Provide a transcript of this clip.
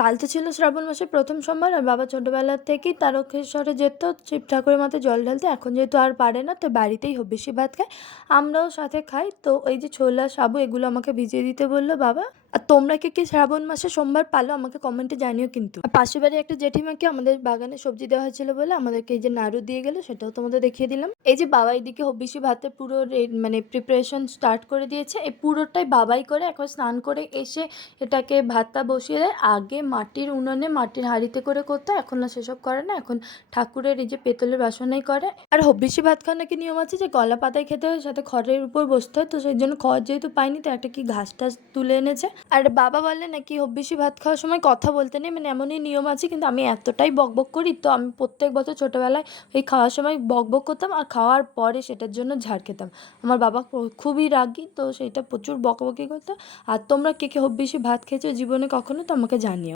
কাল তো ছিল শ্রাবণ মাসের প্রথম সোমবার, আর বাবা ছোটোবেলা থেকেই তারকেশ্বরে যেত শিব ঠাকুরের মাথায় জল ঢালতে। এখন যেহেতু আর পারে না, তো বাড়িতেই বেশি ভাত খায়, আমরাও সাথে খাই। তো এই যে ছোলা সাবু এগুলো আমাকে ভিজিয়ে দিতে বললো বাবা। আর তোমরা কে কে শ্রাবণ মাসে সোমবার পালো আমাকে কমেন্টে জানিও কিন্তু। আর পাশের বাড়ি একটা জেঠিমাকে আমাদের বাগানে সবজি দেওয়া হয়েছিল বলে আমাদেরকে এই যে নাড়ু দিয়ে গেলো, সেটাও তোমাদের দেখিয়ে দিলাম। এই যে বাবা এদিকে হব্বিসি ভাতের পুরো মানে প্রিপারেশন স্টার্ট করে দিয়েছে। এই পুরোটাই বাবাই করে। এখন স্নান করে এসে এটাকে ভাতটা বসিয়ে দেয়। আগে মাটির উনুনে মাটির হাঁড়িতে করে করতো, এখন না সেসব করে না, এখন ঠাকুরের এই যে পেতলের বাসনেই করে। আর হব্বিসি ভাত খাওয়ার নাকি নিয়ম আছে যে গলা পাতায় খেতে হয়, সাথে খড়ের উপর বসতে হয়। তো সেই জন্য খড় যেহেতু পাইনি, তো একটা কি ঘাস টাস তুলে এনেছে। আর বাবা বললে নাকি হব্বিসি ভাত খাওয়ার সময় কথা বলতে নেই, মানে এমনই নিয়ম আছে। কিন্তু আমি এতটাই বকবক করি, তো আমি প্রত্যেক বছর ছোটোবেলায় ওই খাওয়ার সময় বকবক করতাম, আর খাওয়ার পরে সেটার জন্য ঝাড় খেতাম। আমার বাবা খুবই রাগী, তো সেইটা প্রচুর বকবকি করতো। আর তোমরা কে কে হব্বিসি ভাত খেয়েছো জীবনে কখনো, তো আমাকে জানিও।